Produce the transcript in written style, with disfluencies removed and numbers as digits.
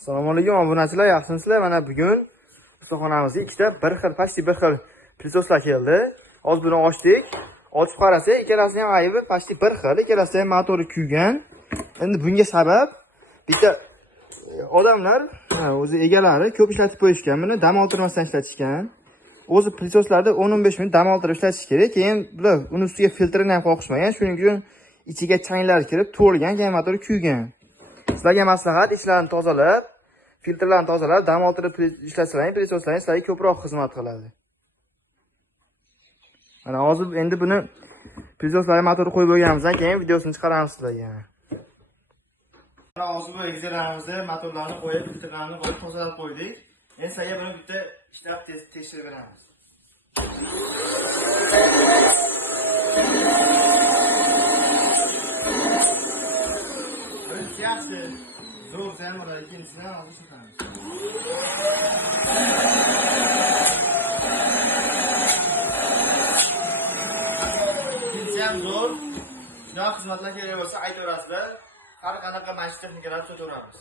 Assalomu alaykum obunachilar, yaxshimisizlar? Mana bugun ustaxonamizga ikkita bir xil, pashti bir xil pritoslar keldi. Hozir buni ochdik. Ochib qarasak, ikkalasining ham aybi pashti bir xil, ikkalasi ham motori kuygan. Endi bunga sabab bitta odamlar, o'zi egalari ko'p ishlatib qo'yishgan. Buni dam oltirmasdan ishlatishgan. O'zi pritoslarda 10-15 minut dam oltirib ishlatish kerak. Keyin bular uni ustiga filtrini ham qo'yishmagan. Shuning uchun ichiga changlar kirib, to'lgan, keyin motori kuygan. Sizlarga maslahat, ichlarni tozalab, filtrlarni tozalab, dam oltirib ishlatsalaring, pritoslar sizlarga ko'proq xizmat qiladi. Mana hozir endi buni pritoslarga motorni qo'yib bo'lganimizdan keyin videosini chiqaramiz sizlarga. Mana hozir bu egizlarimizni motorlarni qo'yib, filtrlarni qo'yib tozalab qo'ydik. Endi sizlarga buni bitta ishlab tekshirib beramiz. Yaxshi. Zo'r sen mana ikkinchisidan hozir chiqamiz. Ikkinchisi ham zo'r. Shunaqa xizmatlar kerak bo'lsa aytaverasizlar. Har qanaqa mashq texnikalar so'taveramiz.